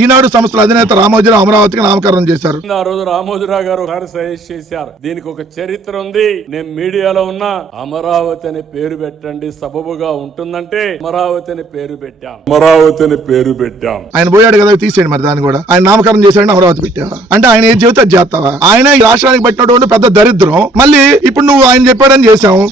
ఈనాడు సంస్థల అధినేత రామోజీరావు అమరావతికి నామకరణం చేశారు. ఆ రోజు రామోజీరావు గారు సజెస్ట్ చేశారు, దీనికి ఒక చరిత్ర ఉంది, నేను మీడియాలో ఉన్నా, అమరావతి అనే పేరు పెట్టండి సబబుగా ఉంటుందంటే అమరావతి అనే పేరు పెట్టాం. ఆయన పోయాడు కదా, తీసేయండి మరి దాన్ని కూడా. ఆయన నామకరణం చేశాడని అమరావతి పెట్టావా అంటే ఆయన ఏం చెబితే అది చేస్తావా? ఆయన ఈ రాష్ట్రానికి పెట్టినటువంటి పెద్ద దరిద్రం. మళ్ళీ ఇప్పుడు నువ్వు ఆయన చెప్పాడని చేశావు.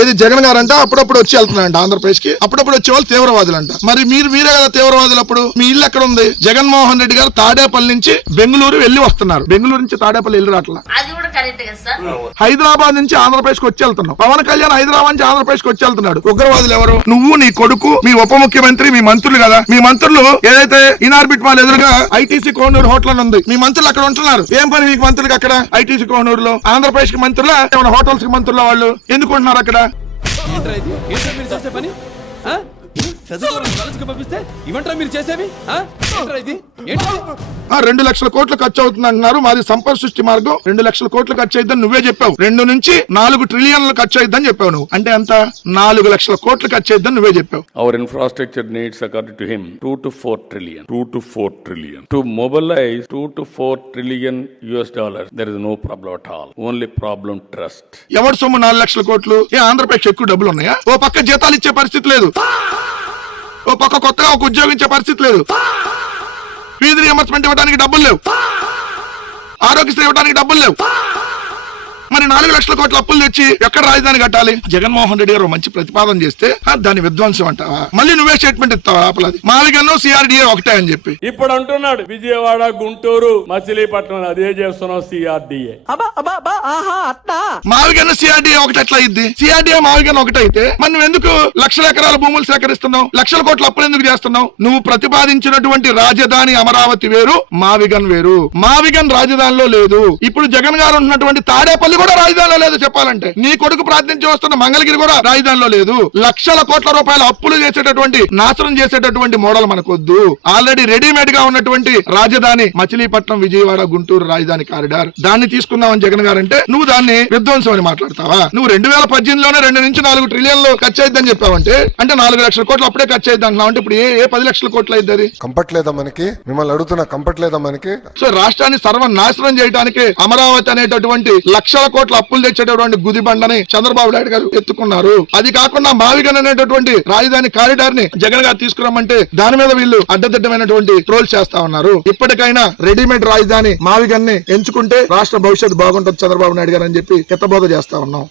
ఇది జగన్ గారు అంట అప్పుడప్పుడు వచ్చి వెళ్తున్నారంట ఆంధ్రప్రదేశ్ కి. అప్పుడప్పుడు వచ్చే వాళ్ళు తీవ్రవాదులంట. మరి మీరే కదా తీవ్రవాదులు. అప్పుడు మీ ఇల్లు ఎక్కడ ఉంది? జగన్మోహన్ రెడ్డి గారు తాడేపల్లి నుంచి బెంగళూరు వెళ్లి వస్తున్నారు. బెంగళూరు నుంచి తాడేపల్లి వెళ్ళి రావట్లా. హైదరాబాద్ నుంచి ఆంధ్రప్రదేశ్ కి వచ్చి వెళ్తున్నావు. పవన్ కళ్యాణ్ హైదరాబాద్ నుంచి ఆంధ్రప్రదేశ్ కి వచ్చి వెళ్తున్నాడు. ఉగ్రవాదులు ఎవరు? నువ్వు, నీ కొడుకు, మీ ఉప ముఖ్యమంత్రి, మీ మంత్రులు కదా. మీ మంత్రులు ఏదైతే ఇనార్బిట్ మాల్ ఎదురుగా ఐటీసీ కోహ్నూరు హోటల్ అని ఉంది, మీ మంత్రులు అక్కడ ఉంటున్నారు. ఏం పని మీకు మంత్రులకి అక్కడ? ఐటీసీ కోహ్నూరులో ఆంధ్రప్రదేశ్ కి మంత్రుల ఏమైనా హోటల్స్ కి మంత్రుల వాళ్ళు ఎందుకు ఉంటున్నారు అక్కడ? మీరు చేసేవి 2 లక్షల కోట్లు ఖర్చు అవుతుంది అంటున్నారు. మాది సంపద సృష్టి మార్గం. 2 లక్షల కోట్లు ఖర్చు అయిద్దని నువ్వే చెప్పావు. 2 నుంచి 4 ట్రిలియన్లు ఖర్చు అయిద్దని చెప్పావు నువ్వు. అంటే ఎంత? 4 లక్షల కోట్లు ఖర్చు అయిద్దని నువ్వే చెప్పావు. Our infrastructure needs, according to him, 2 to 4 trillion. To mobilize 2 to 4 trillion US dollars, there is no problem at all. Only problem trust. ఎవరి సొమ్ము 4 లక్షల కోట్లు? ఆంధ్రప్రదేశ్ ఎక్కువ డబ్బులు ఉన్నాయా? ఓ పక్క జీతాలు ఇచ్చే పరిస్థితి లేదు, ఓ పక్క కొత్తగా ఒక ఉద్యోగం ఇచ్చే పరిస్థితి లేదు, ఫీజు రియంబర్స్మెంట్ ఇవ్వడానికి డబ్బులు లేవు, ఆరోగ్యశ్రీ ఇవ్వడానికి డబ్బులు లేవు. మరి 4 లక్షల కోట్ల అప్పులు తెచ్చి ఎక్కడ రాజధాని కట్టాలి? జగన్మోహన్ రెడ్డి గారు మంచి ప్రతిపాదన చేస్తే దాని విధ్వంసం అంటావా? మళ్ళీ నువ్వే స్టేట్మెంట్ ఇస్తావా? ఆపలది మావిగన్ను సిఆర్డీఏ ఒకటే అని చెప్పి ఇప్పుడు అంటున్నాడు. విజయవాడ, గుంటూరు, మచిలీపట్నం అదే చేస్తున్నాం సిఆర్డీఏ. మావిగన్ను సిఆర్డీఏ ఒకటి ఎట్లా అయింది? సిఆర్డీఏ మావిగన్ను ఒకటి అయితే మరి నువ్వు ఎందుకు లక్షల ఎకరాల భూములు సేకరిస్తున్నావు? లక్షల కోట్ల అప్పులు ఎందుకు చేస్తున్నావు? నువ్వు ప్రతిపాదించినటువంటి రాజధాని అమరావతి వేరు, మావిగన్ వేరు. మావిగన్ రాజధానిలో లేదు. ఇప్పుడు జగన్ గారు ఉన్నటువంటి తాడేపల్లి కూడా రాజధానిలో లేదు. చెప్పాలంటే నీ కొడుకు ప్రాతినిధ్యం వస్తున్న మంగళగిరి కూడా రాజధానిలో లేదు. లక్షల కోట్ల రూపాయల అప్పులు చేసేటటువంటి, నాశనం చేసేటటువంటి మోడల్ మనకొద్దు. ఆల్రెడీ రెడీమేడ్ గా ఉన్నటువంటి రాజధాని మచిలీపట్నం, విజయవాడ, గుంటూరు రాజధాని కారిడార్, దాన్ని తీసుకుందామని జగన్ గారు అంటే నువ్వు దాన్ని విధ్వంసం అని మాట్లాడతావా? నువ్వు 2018లోనే 2 నుంచి 4 ట్రిలియన్లు ఖర్చు అయిద్దని చెప్పావంటే అంటే 4 లక్షల కోట్లు అప్పుడే ఖర్చు అయిద్ది అంటున్నావు. అంటే ఇప్పుడు ఏ 10 లక్షల కోట్లు అయింది? అది కంపట్లేదా మనకి? మిమ్మల్ని అడుగుతున్నా, కంపట్లేదా మనకి? సో రాష్ట్రాన్ని సర్వనాశనం చేయడానికి అమరావతి అనేటటువంటి లక్షల కోట్ల అప్పులు తెచ్చేటటువంటి గుదిబండని చంద్రబాబు నాయుడు గారు ఎత్తుకున్నారు. అది కాకుండా మావిగన్ అనేటటువంటి రాజధాని కారిడార్ ని జగన్ గారు తీసుకురమ్మంటే దాని మీద వీళ్ళు అడ్డదిడ్డమైనటువంటి ట్రోల్స్ చేస్తా ఉన్నారు. ఇప్పటికైనా రెడీమేడ్ రాజధాని మావిగన్ ని ఎంచుకుంటే రాష్ట్ర భవిష్యత్తు బాగుంటుంది చంద్రబాబు నాయుడు గారు అని చెప్పి హితబోధ చేస్తా ఉన్నాం.